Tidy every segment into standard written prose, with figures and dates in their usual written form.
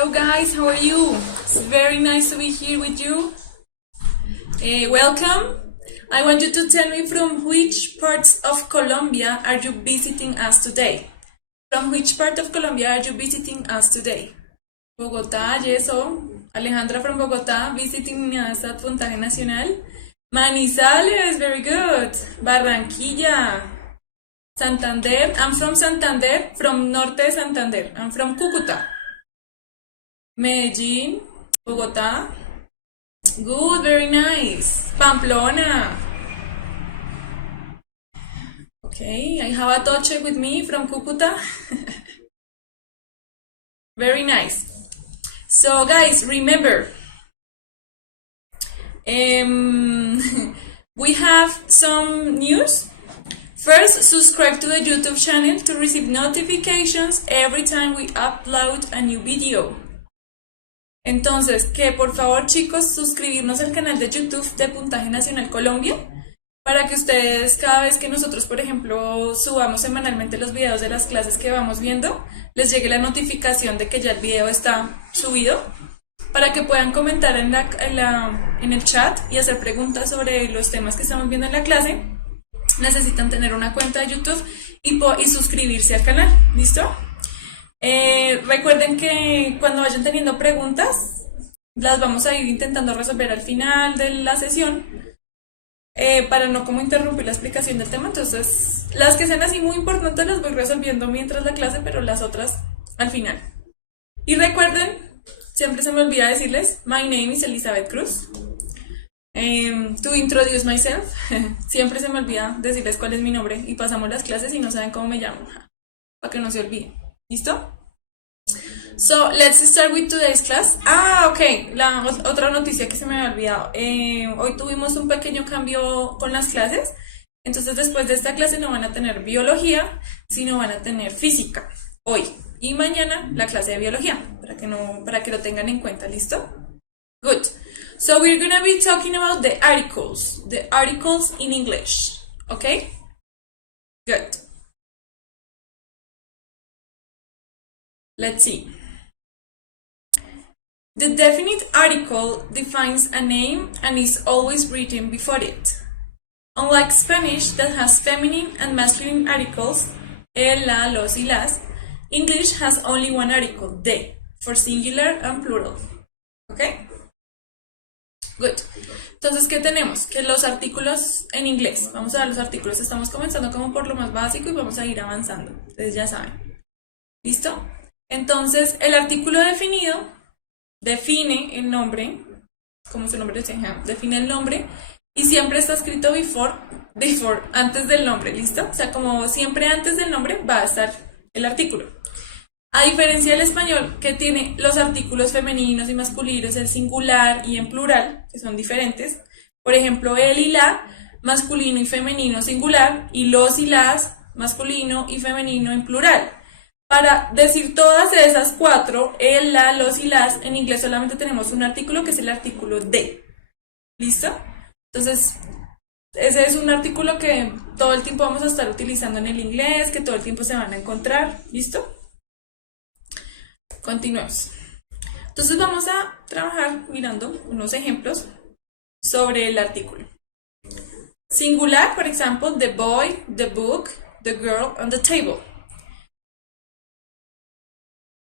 Hello guys, how are you? It's very nice to be here with you. Welcome. I want you to tell me from which parts of Colombia are you visiting us today? From which part of Colombia are you visiting us today? Bogotá, yes, so Alejandra from Bogotá visiting us at Puntaje Nacional. Manizales, very good. Barranquilla. Santander, I'm from Santander, from Norte de Santander. I'm from Cúcuta. Medellín, Bogotá. Good, very nice. Pamplona. Okay, I have a Toche with me from Cúcuta. Very nice. So guys, remember, we have some news. First, subscribe to the YouTube channel to receive notifications every time we upload a new video. Entonces, que por favor chicos, suscribirnos al canal de YouTube de Puntaje Nacional Colombia para que ustedes cada vez que nosotros, por ejemplo, subamos semanalmente los videos de las clases que vamos viendo, les llegue la notificación de que ya el video está subido, para que puedan comentar en el chat y hacer preguntas sobre los temas que estamos viendo en la clase. Necesitan tener una cuenta de YouTube y suscribirse al canal, ¿listo? Recuerden que cuando vayan teniendo preguntas, las vamos a ir intentando resolver al final de la sesión, para no como interrumpir la explicación del tema. Entonces, las que sean así muy importantes las voy resolviendo mientras la clase, pero las otras al final. Y recuerden, siempre se me olvida decirles, my name is Elizabeth Cruz. To introduce myself, siempre se me olvida decirles cuál es mi nombre y pasamos las clases y no saben cómo me llamo, para que no se olviden. ¿Listo? So, let's start with today's class. Ok, la otra noticia que se me había olvidado. Hoy tuvimos un pequeño cambio con las clases. Entonces, después de esta clase no van a tener biología, sino van a tener física. Hoy y mañana la clase de biología, para que lo tengan en cuenta. ¿Listo? Good. So, we're going to be talking about the articles in English. Okay? Good. Let's see. The definite article defines a name and is always written before it. Unlike Spanish that has feminine and masculine articles, el, la, los y las, English has only one article, de, for singular and plural. Okay? Good. Entonces, ¿qué tenemos? Que los artículos en inglés. Vamos a ver los artículos. Estamos comenzando como por lo más básico y vamos a ir avanzando. Ustedes ya saben. ¿Listo? Entonces, el artículo definido define el nombre, como su nombre dice, define el nombre y siempre está escrito before, antes del nombre, ¿listo? O sea, como siempre antes del nombre va a estar el artículo. A diferencia del español, que tiene los artículos femeninos y masculinos en singular y en plural, que son diferentes. Por ejemplo, el y la, masculino y femenino singular, y los y las, masculino y femenino en plural. Para decir todas esas cuatro, el, la, los y las, en inglés solamente tenemos un artículo que es el artículo de. ¿Listo? Entonces, ese es un artículo que todo el tiempo vamos a estar utilizando en el inglés, que todo el tiempo se van a encontrar. ¿Listo? Continuemos. Entonces vamos a trabajar mirando unos ejemplos sobre el artículo. Singular, por ejemplo, the boy, the book, the girl, and the table.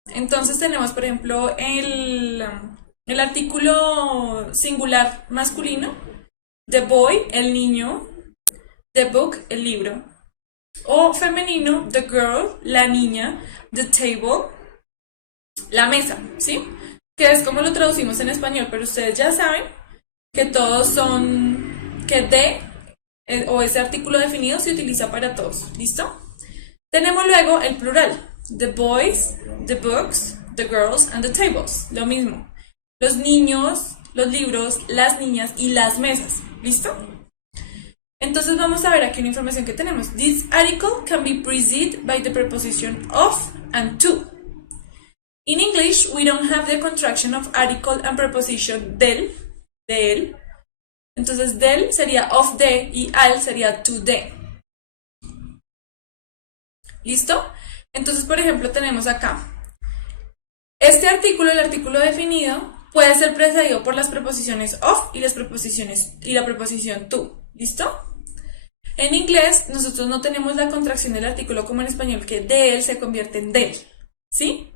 Entonces tenemos, por ejemplo, el artículo singular masculino, the boy, el niño, the book, el libro. O femenino, the girl, la niña, the table, la mesa, ¿sí? Que es como lo traducimos en español, pero ustedes ya saben que todos son, que de, o ese artículo definido se utiliza para todos, ¿listo? Tenemos luego el plural, the boys, the books, the girls, and the tables, lo mismo. Los niños, los libros, las niñas y las mesas, ¿listo? Entonces vamos a ver aquí una información que tenemos. This article can be preceded by the preposition of and to. In English, we don't have the contraction of article and preposition del, de él. Entonces, del sería of de y al sería to de. ¿Listo? Entonces, por ejemplo, tenemos acá Este artículo, el artículo definido, puede ser precedido por las preposiciones of y la preposición to. ¿Listo? En inglés, nosotros no tenemos la contracción del artículo como en español, que de él se convierte en del. ¿Sí?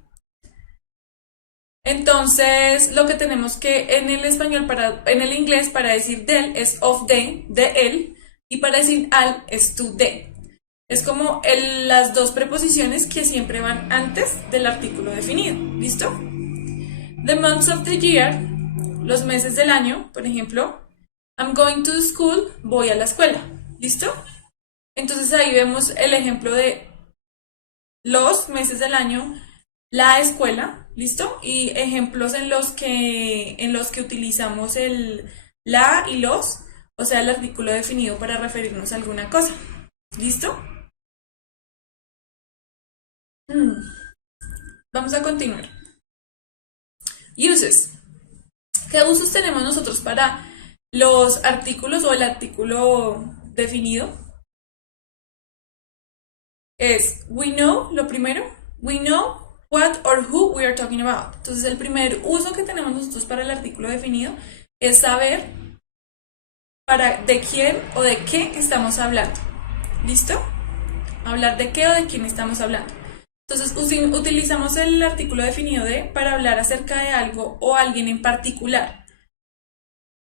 Entonces, lo que tenemos que en el español, en el inglés, para decir del es of de él, y para decir al es to de. Es como las dos preposiciones que siempre van antes del artículo definido. ¿Listo? The months of the year, los meses del año, por ejemplo, I'm going to school, voy a la escuela. ¿Listo? Entonces ahí vemos el ejemplo de los meses del año, la escuela, ¿listo? Y ejemplos en los que utilizamos el la y los, o sea, el artículo definido para referirnos a alguna cosa. ¿Listo? Vamos a continuar. Uses. ¿Qué usos tenemos nosotros para los artículos o el artículo definido? Es we know, lo primero, we know what or who we are talking about. Entonces el primer uso que tenemos nosotros para el artículo definido es saber de quién o de qué estamos hablando. ¿Listo? Hablar de qué o de quién estamos hablando. Entonces utilizamos el artículo definido de para hablar acerca de algo o alguien en particular.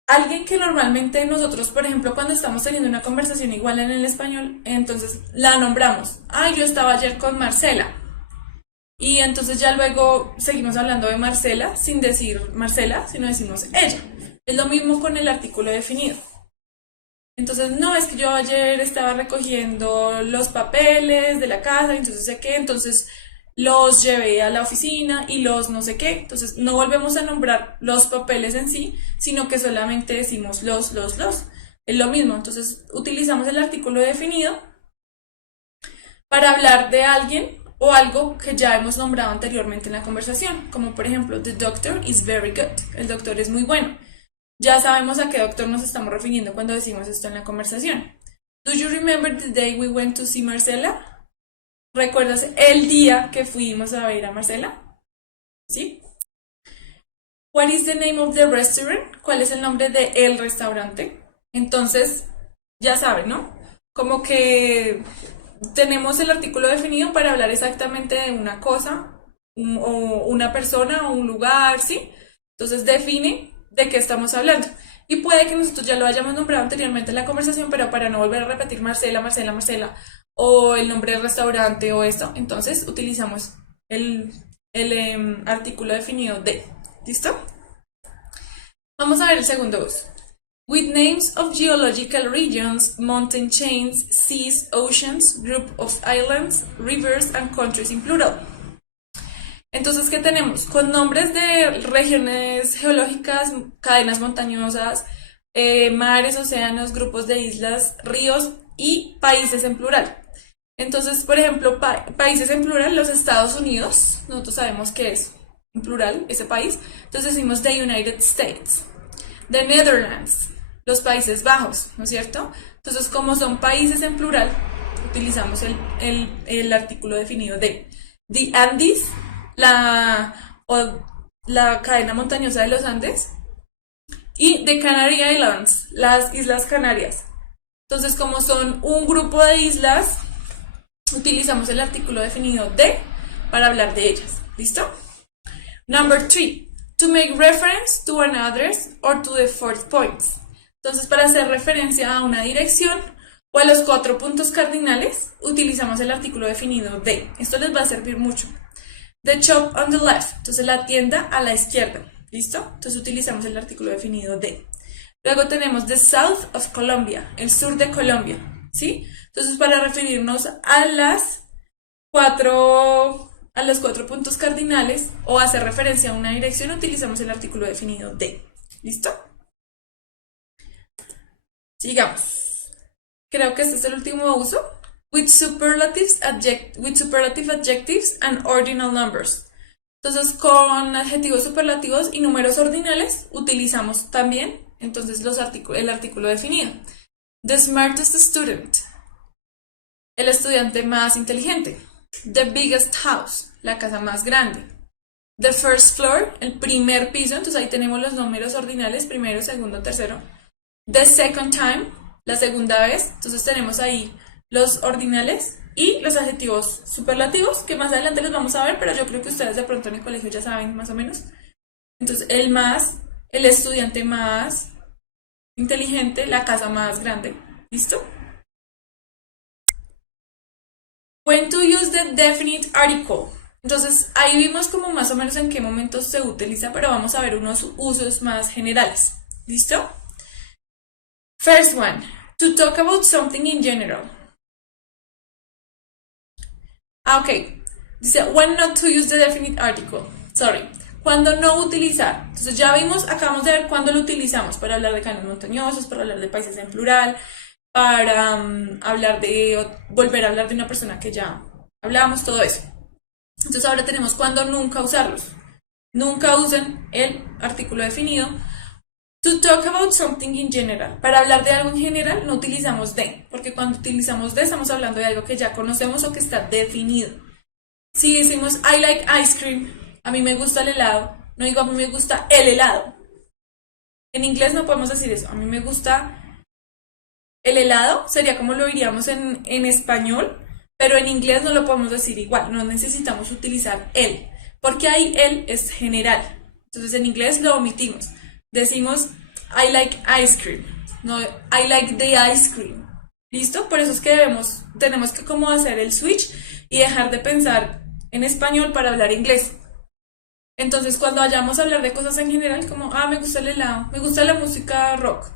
Alguien que normalmente nosotros, por ejemplo, cuando estamos teniendo una conversación igual en el español, entonces la nombramos. Yo estaba ayer con Marcela. Y entonces ya luego seguimos hablando de Marcela sin decir Marcela, sino decimos ella. Es lo mismo con el artículo definido. Entonces, no, es que yo ayer estaba recogiendo los papeles de la casa, entonces sé qué, entonces los llevé a la oficina y los no sé qué. Entonces, no volvemos a nombrar los papeles en sí, sino que solamente decimos los. Es lo mismo, entonces utilizamos el artículo definido para hablar de alguien o algo que ya hemos nombrado anteriormente en la conversación, como por ejemplo, the doctor is very good, el doctor es muy bueno. Ya sabemos a qué doctor nos estamos refiriendo cuando decimos esto en la conversación. Do you remember the day we went to see Marcela? ¿Recuerdas el día que fuimos a ver a Marcela? ¿Sí? What is the name of the restaurant? ¿Cuál es el nombre del restaurante? Entonces, ya saben, ¿no? Como que tenemos el artículo definido para hablar exactamente de una cosa, o una persona, o un lugar, ¿sí? Entonces define de qué estamos hablando. Y puede que nosotros ya lo hayamos nombrado anteriormente en la conversación, pero para no volver a repetir Marcela, o el nombre del restaurante o esto, entonces utilizamos el artículo definido de. ¿Listo? Vamos a ver el segundo uso. With names of geological regions, mountain chains, seas, oceans, group of islands, rivers and countries in plural. Entonces, ¿qué tenemos? Con nombres de regiones geológicas, cadenas montañosas, mares, océanos, grupos de islas, ríos y países en plural. Entonces, por ejemplo, países en plural, los Estados Unidos, nosotros sabemos que es en plural ese país, entonces decimos the United States. The Netherlands, los Países Bajos, ¿no es cierto? Entonces, como son países en plural, utilizamos el artículo definido de. The Andes, la cadena montañosa de los Andes, y the Canary Islands, las Islas Canarias. Entonces, como son un grupo de islas, utilizamos el artículo definido de para hablar de ellas. ¿Listo? Number 3. To make reference to an address or to the 4 points. Entonces, para hacer referencia a una dirección o a los 4 puntos cardinales, utilizamos el artículo definido de. Esto les va a servir mucho. The shop on the left, entonces la tienda a la izquierda, ¿listo? Entonces utilizamos el artículo definido de. Luego tenemos the south of Colombia, el sur de Colombia, ¿sí? Entonces para referirnos a los 4 puntos cardinales o hacer referencia a una dirección, utilizamos el artículo definido de. ¿Listo? Sigamos. Creo que este es el último uso. With superlative adjectives and ordinal numbers. Entonces, con adjetivos superlativos y números ordinales utilizamos también entonces el artículo definido. The smartest student, el estudiante más inteligente. The biggest house, la casa más grande. The first floor, el primer piso, entonces ahí tenemos los números ordinales, primero, segundo, tercero. The second time, la segunda vez, entonces tenemos ahí los ordinales y los adjetivos superlativos, que más adelante los vamos a ver, pero yo creo que ustedes de pronto en el colegio ya saben más o menos. Entonces, el más, el estudiante más inteligente, la casa más grande. ¿Listo? When to use the definite article. Entonces, ahí vimos como más o menos en qué momentos se utiliza, pero vamos a ver unos usos más generales. ¿Listo? First one, to talk about something in general. Ok, dice, when not to use the definite article. Sorry, cuando no utilizar. Entonces ya vimos, acabamos de ver cuándo lo utilizamos para hablar de cañones montañosos, para hablar de países en plural, para hablar de, volver a hablar de una persona que ya hablábamos, todo eso. Entonces ahora tenemos cuándo nunca usarlos. Nunca usen el artículo definido. To talk about something in general. Para hablar de algo en general no utilizamos de, porque cuando utilizamos de estamos hablando de algo que ya conocemos o que está definido. Si decimos I like ice cream, a mí me gusta el helado, no digo a mí me gusta el helado. En inglés no podemos decir eso, a mí me gusta el helado, sería como lo diríamos en español, pero en inglés no lo podemos decir igual, no necesitamos utilizar el, porque ahí el es general. Entonces en inglés lo omitimos. Decimos I like ice cream, no I like the ice cream. ¿Listo? Por eso es que tenemos que como hacer el switch y dejar de pensar en español para hablar inglés. Entonces cuando vayamos a hablar de cosas en general, como me gusta el helado, me gusta la música rock,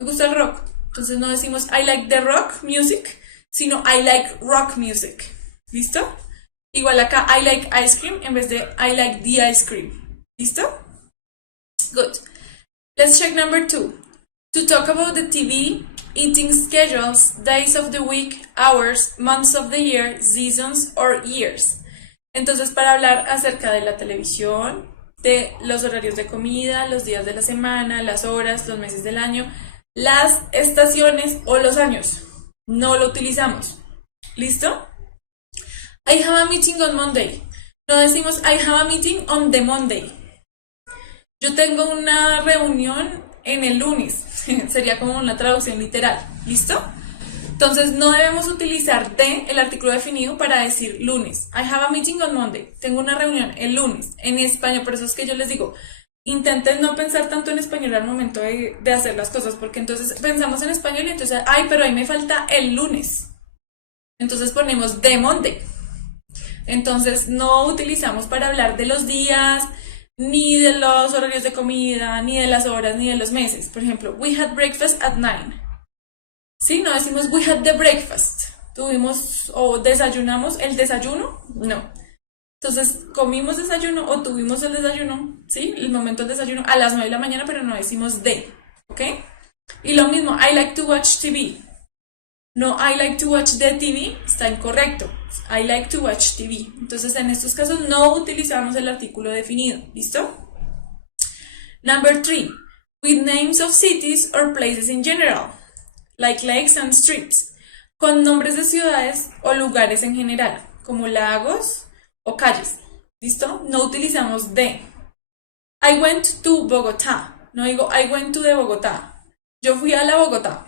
me gusta el rock. Entonces no decimos I like the rock music, sino I like rock music. ¿Listo? Igual acá I like ice cream en vez de I like the ice cream. ¿Listo? Good. Let's check number 2. To talk about the TV, eating schedules, days of the week, hours, months of the year, seasons or years. Entonces, para hablar acerca de la televisión, de los horarios de comida, los días de la semana, las horas, los meses del año, las estaciones o los años, no lo utilizamos. ¿Listo? I have a meeting on Monday. No decimos I have a meeting on the Monday. Yo tengo una reunión en el lunes. Sería como una traducción literal. ¿Listo? Entonces no debemos utilizar de el artículo definido para decir lunes. I have a meeting on Monday. Tengo una reunión el lunes. En español, por eso es que yo les digo, intenten no pensar tanto en español al momento de hacer las cosas, porque entonces pensamos en español y entonces, pero ahí me falta el lunes. Entonces ponemos the Monday. Entonces no utilizamos para hablar de los días, ni de los horarios de comida, ni de las horas, ni de los meses. Por ejemplo, we had breakfast at 9. ¿Sí? No decimos we had the breakfast. Tuvimos o desayunamos el desayuno. No. Entonces, comimos desayuno o tuvimos el desayuno, ¿sí? El momento del desayuno a las 9 de la mañana, pero no decimos de. ¿Ok? Y lo mismo, I like to watch TV. No, I like to watch the TV, está incorrecto. I like to watch TV. Entonces, en estos casos no utilizamos el artículo definido. ¿Listo? Number 3. With names of cities or places in general, like lakes and streets. Con nombres de ciudades o lugares en general, como lagos o calles. ¿Listo? No utilizamos de. I went to Bogotá. No digo I went to the Bogotá. Yo fui a la Bogotá.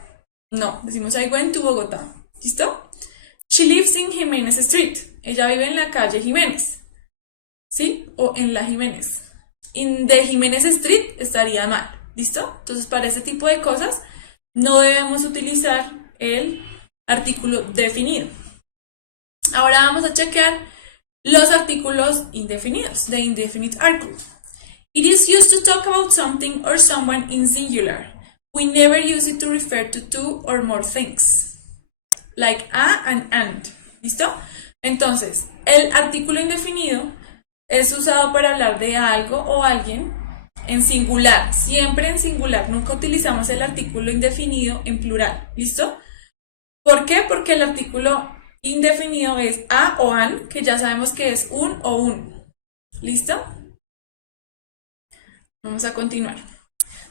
No, decimos I went to Bogotá. ¿Listo? She lives in Jiménez Street. Ella vive en la calle Jiménez. ¿Sí? O en la Jiménez. In the Jiménez Street estaría mal. ¿Listo? Entonces, para ese tipo de cosas, no debemos utilizar el artículo definido. Ahora vamos a chequear los artículos indefinidos, the indefinite article. It is used to talk about something or someone in singular. We never use it to refer to two or more things, like a and. ¿Listo? Entonces, el artículo indefinido es usado para hablar de algo o alguien en singular, siempre en singular. Nunca utilizamos el artículo indefinido en plural. ¿Listo? ¿Por qué? Porque el artículo indefinido es a o an, que ya sabemos que es un o un. ¿Listo? Vamos a continuar.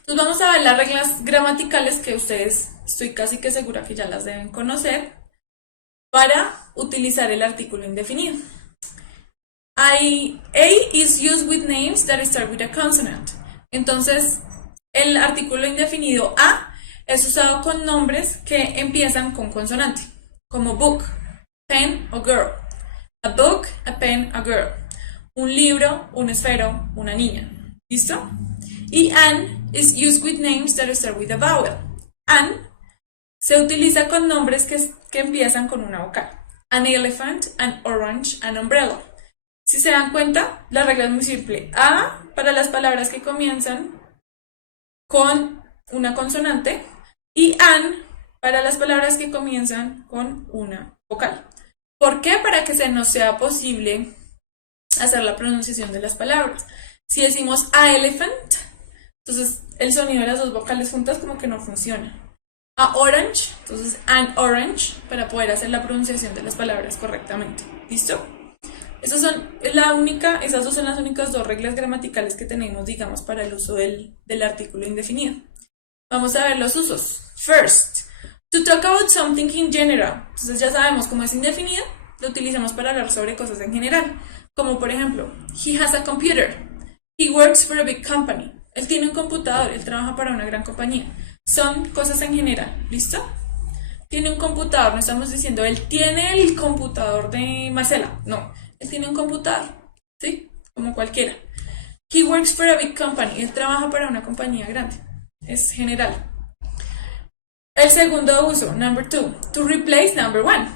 Entonces vamos a ver las reglas gramaticales que ustedes, estoy casi que segura que ya las deben conocer, para utilizar el artículo indefinido. A is used with names that start with a consonant. Entonces, el artículo indefinido a es usado con nombres que empiezan con consonante, como book, pen o girl. A book, a pen, a girl. Un libro, un esfero, una niña. ¿Listo? Y an is used with names that start with a vowel. An se utiliza con nombres que empiezan con una vocal. An elephant, an orange, an umbrella. Si se dan cuenta, la regla es muy simple. A para las palabras que comienzan con una consonante y an para las palabras que comienzan con una vocal. ¿Por qué? Para que se nos sea posible hacer la pronunciación de las palabras. Si decimos a elephant, entonces el sonido de las dos vocales juntas como que no funciona. A orange, entonces an orange, para poder hacer la pronunciación de las palabras correctamente. ¿Listo? Esas dos son las únicas dos reglas gramaticales que tenemos, digamos, para el uso del artículo indefinido. Vamos a ver los usos. First, to talk about something in general. Entonces ya sabemos cómo es indefinido, lo utilizamos para hablar sobre cosas en general. Como por ejemplo, he has a computer. He works for a big company. Él tiene un computador, él trabaja para una gran compañía. Son cosas en general, ¿listo? Tiene un computador, no estamos diciendo él tiene el computador de Marcela, no, él tiene un computador, ¿sí? Como cualquiera. He works for a big company, él trabaja para una compañía grande, es general. El segundo uso, number 2, to replace number 1,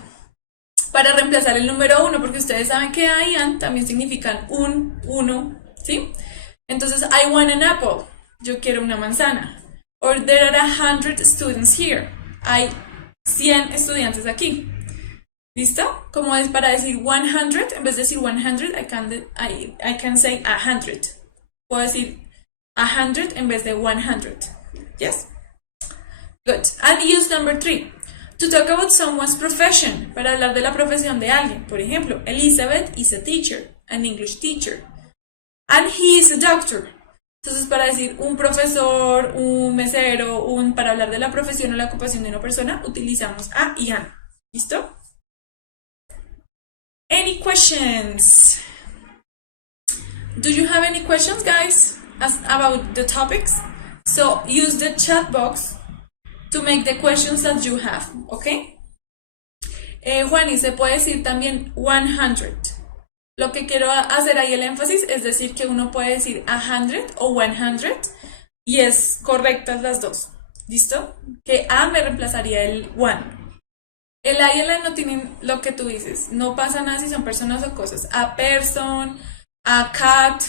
para reemplazar el número 1, porque ustedes saben que a y an también significan uno, ¿sí? Entonces, I want an apple, yo quiero una manzana. Or there are 100 students here. Hay 100 estudiantes aquí. ¿Listo? Como es para decir 100, en vez de decir 100, I can say 100. Puedo decir 100 en vez de 100. Yes? Good. And use number 3. To talk about someone's profession. Para hablar de la profesión de alguien. Por ejemplo, Elizabeth is a teacher, an English teacher. And he is a doctor. Entonces, para decir un profesor, un mesero, para hablar de la profesión o la ocupación de una persona, utilizamos a y an. ¿Listo? Any questions? Do you have any questions, guys, about the topics? So, use the chat box to make the questions that you have, ¿ok? Juani, se puede decir también 100. Lo que quiero hacer ahí el énfasis es decir que uno puede decir 100 o 100 y es correctas las dos. ¿Listo? Que a me reemplazaría el one. El a y el a no tienen lo que tú dices. No pasa nada si son personas o cosas. A person, a cat,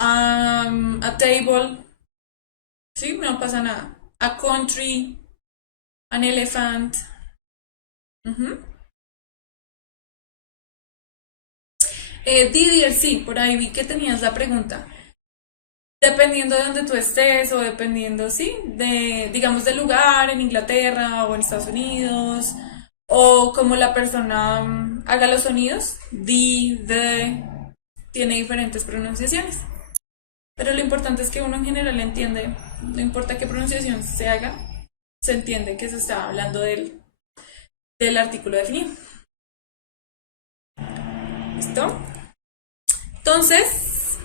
a table. ¿Sí? No pasa nada. A country, an elephant. Didier, sí, por ahí vi que tenías la pregunta. Dependiendo de donde tú estés o dependiendo, sí, digamos del lugar, en Inglaterra o en Estados Unidos, o como la persona haga los sonidos, the, tiene diferentes pronunciaciones. Pero lo importante es que uno en general entiende, no importa qué pronunciación se haga, se entiende que se está hablando del artículo definido. ¿Listo? Entonces,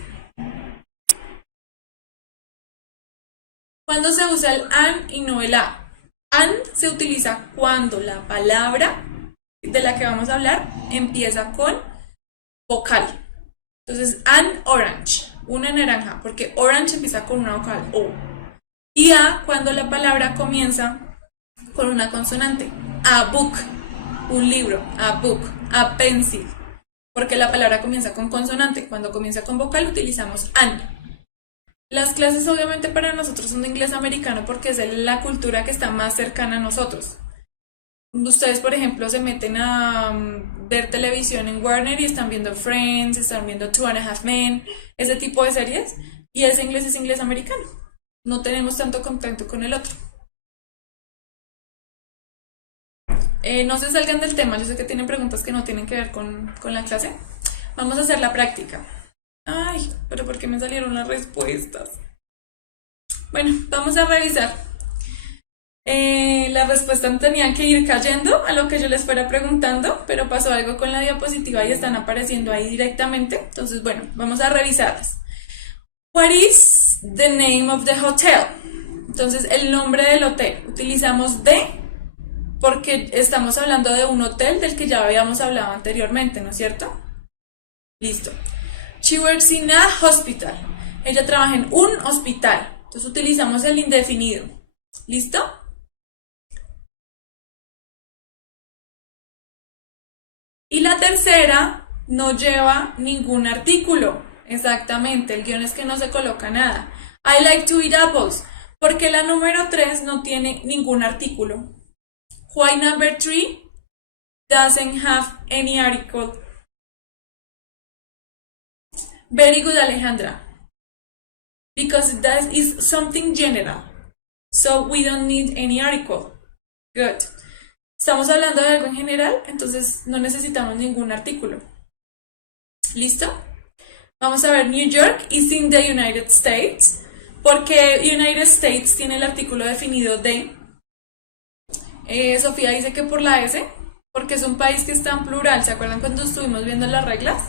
¿cuándo se usa el an y no el a? An se utiliza cuando la palabra de la que vamos a hablar empieza con vocal. Entonces, an orange, una naranja, porque orange empieza con una vocal, O. Y a cuando la palabra comienza con una consonante. A book, un libro, a book, a pencil. Porque la palabra comienza con consonante. Cuando comienza con vocal utilizamos an. Las clases obviamente para nosotros son de inglés americano porque es la cultura que está más cercana a nosotros. Ustedes, por ejemplo, se meten a ver televisión en Warner y están viendo Friends, están viendo Two and a Half Men, ese tipo de series, y ese inglés es inglés americano. No tenemos tanto contacto con el otro. No se salgan del tema, yo sé que tienen preguntas que no tienen que ver con la clase. Vamos a hacer la práctica. Ay, pero ¿por qué me salieron las respuestas? Bueno, vamos a revisar. La respuesta tenía que ir cayendo a lo que yo les fuera preguntando, pero pasó algo con la diapositiva y están apareciendo ahí directamente. Entonces, bueno, vamos a revisarlas. What is the name of the hotel? Entonces, el nombre del hotel. Utilizamos de porque estamos hablando de un hotel del que ya habíamos hablado anteriormente, ¿no es cierto? Listo. She works in a hospital. Ella trabaja en un hospital. Entonces utilizamos el indefinido. ¿Listo? Y la tercera no lleva ningún artículo. Exactamente, el guión es que no se coloca nada. I like to eat apples. Porque la número 3 no tiene ningún artículo. Why number 3 doesn't have any article? Very good, Alejandra. Because that is something general. So we don't need any article. Good. Estamos hablando de algo en general, entonces no necesitamos ningún artículo. ¿Listo? Vamos a ver, New York is in the United States. Porque United States tiene el artículo definido de. Sofía dice que por la S, porque es un país que está en plural. ¿Se acuerdan cuando estuvimos viendo las reglas?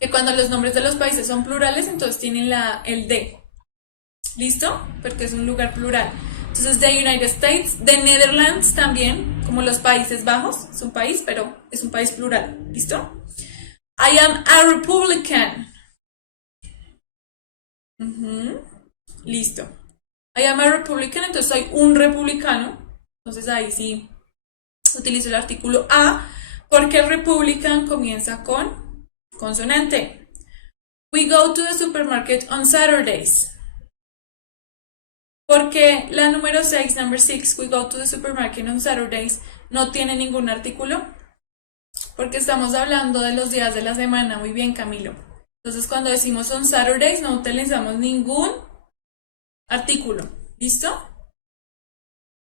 Que cuando los nombres de los países son plurales, entonces tienen el de. ¿Listo? Porque es un lugar plural. Entonces, the United States, the Netherlands también, como los Países Bajos, es un país, pero es un país plural. ¿Listo? I am a Republican. Listo. I am a Republican, entonces soy un republicano. Entonces ahí sí utilizo el artículo a, porque el Republican comienza con consonante. We go to the supermarket on Saturdays. Porque la número 6, number 6, we go to the supermarket on Saturdays, no tiene ningún artículo. Porque estamos hablando de los días de la semana. Muy bien, Camilo. Entonces, cuando decimos on Saturdays, no utilizamos ningún artículo. ¿Listo?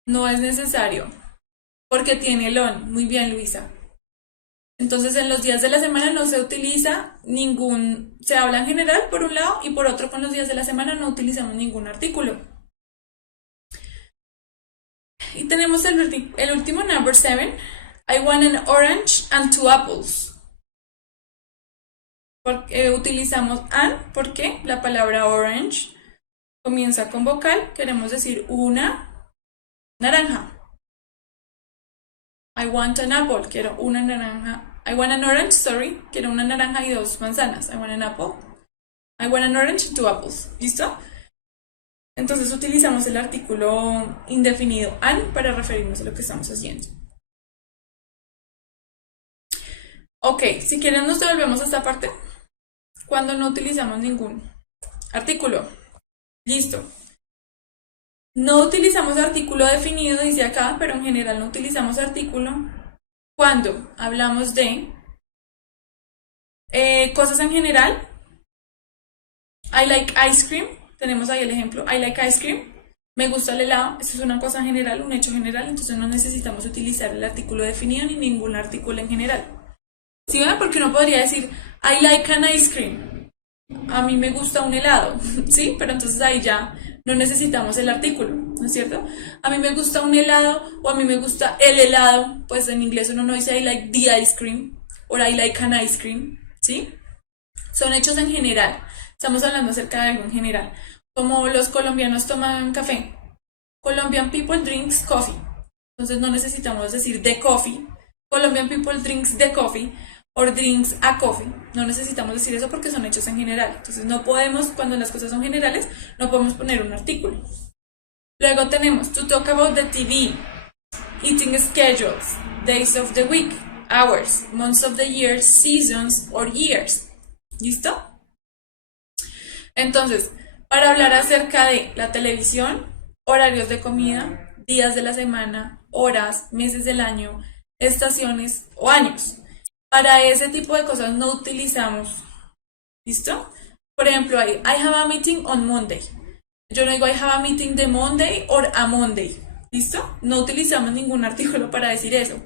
No es necesario. Porque tiene el on. Muy bien, Luisa. Entonces, en los días de la semana no se utiliza ningún. Se habla en general por un lado y por otro, con los días de la semana no utilizamos ningún artículo. Y tenemos el último, number 7. I want an orange and 2 apples. Porque utilizamos an porque la palabra orange comienza con vocal. Queremos decir una naranja. I want an apple. Quiero una naranja. I want an orange, sorry. Quiero una naranja y 2 manzanas. I want an apple. I want an orange and 2 apples. ¿Listo? Entonces utilizamos el artículo indefinido an para referirnos a lo que estamos haciendo. Ok, si quieren nos devolvemos a esta parte cuando no utilizamos ningún artículo. Listo. No utilizamos artículo definido, dice acá, pero en general no utilizamos artículo cuando hablamos de cosas en general. I like ice cream. Tenemos ahí el ejemplo, I like ice cream. Me gusta el helado. Esto es una cosa general, un hecho general. Entonces no necesitamos utilizar el artículo definido ni ningún artículo en general. ¿Sí ven? Porque uno podría decir I like an ice cream. A mí me gusta un helado. ¿Sí? Pero entonces ahí ya no necesitamos el artículo, ¿no es cierto? A mí me gusta un helado o a mí me gusta el helado. Pues en inglés uno no dice I like the ice cream o I like an ice cream. ¿Sí? Son hechos en general. Estamos hablando acerca de algo en general. Como los colombianos toman café. Colombian people drinks coffee. Entonces no necesitamos decir the coffee. Colombian people drinks the coffee or drinks a coffee. No necesitamos decir eso porque son hechos en general. Entonces no podemos, cuando las cosas son generales, no podemos poner un artículo. Luego tenemos to talk about the TV, eating schedules, days of the week, hours, months of the year, seasons or years. ¿Listo? Entonces, para hablar acerca de la televisión, horarios de comida, días de la semana, horas, meses del año, estaciones o años. Para ese tipo de cosas no utilizamos. ¿Listo? Por ejemplo, I have a meeting on Monday. Yo no digo I have a meeting de Monday or a Monday. ¿Listo? No utilizamos ningún artículo para decir eso.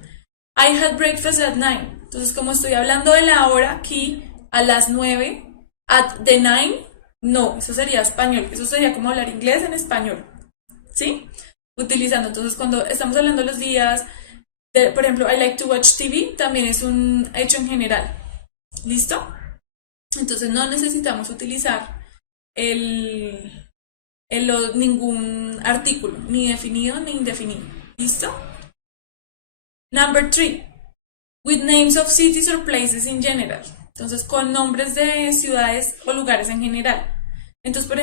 I had breakfast at 9. Entonces, como estoy hablando de la hora aquí, a las 9, at the 9, no, eso sería español. Eso sería como hablar inglés en español. ¿Sí? utilizando. Entonces, cuando estamos hablando de los días, por ejemplo, I like to watch TV, también es un hecho en general. ¿Listo? Entonces, no necesitamos utilizar ningún artículo, ni definido ni indefinido. ¿Listo? Number 3. With names of cities or places in general. Entonces, con nombres de ciudades o lugares en general. Entonces, por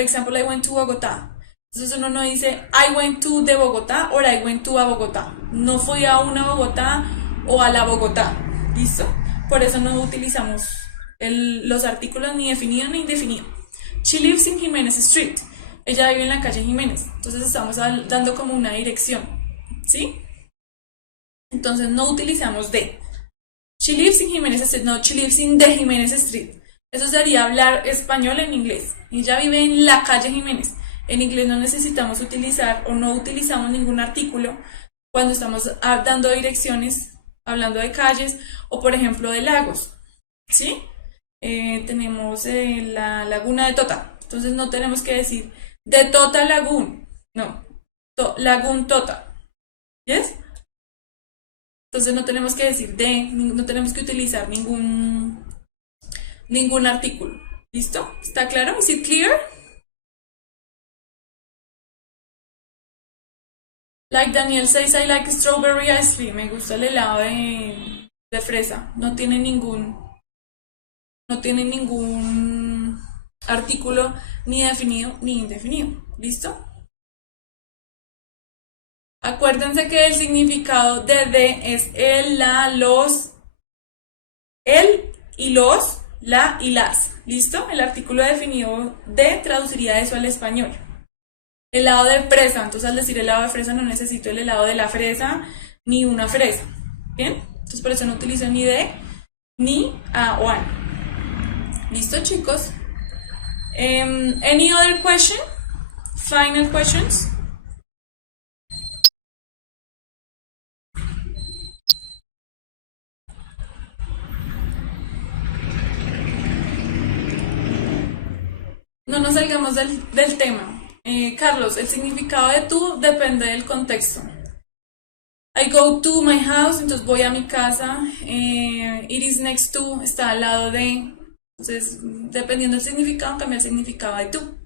ejemplo, I went to Bogotá. Entonces uno no dice I went to de Bogotá o I went to a Bogotá. No fui a una Bogotá o a la Bogotá. ¿Listo? Por eso no utilizamos los artículos ni definido ni indefinido. She lives in Jiménez Street. Ella vive en la calle Jiménez. Entonces estamos dando como una dirección. ¿Sí? Entonces no utilizamos de. She lives in Jiménez Street. No, she lives in the Jiménez Street. Eso sería hablar español en inglés. Ella vive en la calle Jiménez. En inglés no necesitamos utilizar o no utilizamos ningún artículo cuando estamos dando direcciones, hablando de calles o por ejemplo de lagos. ¿Sí? Tenemos la laguna de Tota. Entonces no tenemos que decir de Tota Lagoon. No. Lagoon Tota. ¿Yes? Entonces no tenemos que decir no tenemos que utilizar ningún artículo. ¿Listo? ¿Está claro? ¿Is it clear? Like Daniel says, I like strawberry ice cream. Me gusta el helado de fresa. No tiene ningún artículo ni definido ni indefinido. ¿Listo? Acuérdense que el significado de es el, la, los, el y los, la y las. ¿Listo? El artículo definido de traduciría eso al español. Helado de fresa, entonces al decir helado de fresa no necesito el helado de la fresa ni una fresa. ¿Bien? Entonces por eso no utilizo ni de ni a o an. ¿Listo, chicos? Any other question? Final questions? No nos salgamos del tema. Carlos, el significado de tú depende del contexto. I go to my house, entonces voy a mi casa. It is next to, está al lado de. Entonces, dependiendo del significado, cambia el significado de tú.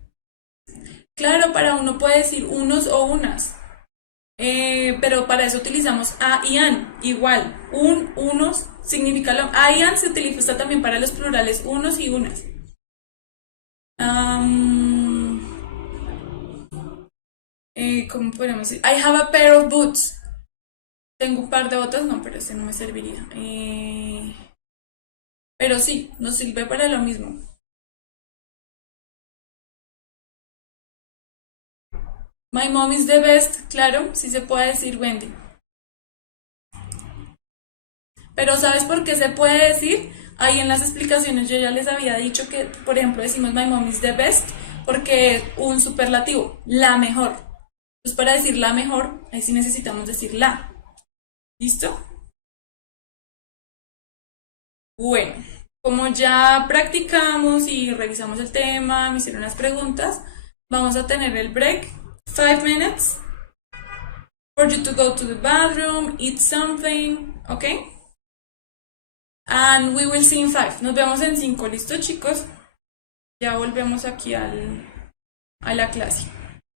Claro, para uno puede decir unos o unas. Pero para eso utilizamos a y an. Igual, unos significa lo. A y an se utiliza también para los plurales unos y unas. ¿Cómo podemos decir? I have a pair of boots. Tengo un par de botas, no, pero este no me serviría. Pero sí, nos sirve para lo mismo. My mom is the best, claro, sí se puede decir Wendy. Pero ¿sabes por qué se puede decir? Ahí en las explicaciones yo ya les había dicho que, por ejemplo, decimos my mom is the best porque es un superlativo, la mejor. Entonces para decir la mejor, ahí sí necesitamos decir la. ¿Listo? Bueno, como ya practicamos y revisamos el tema, me hicieron las preguntas, vamos a tener el break, 5 minutes, for you to go to the bathroom, eat something, ¿ok? And we will see in 5. Nos vemos en 5, ¿listo, chicos? Ya volvemos aquí a la clase.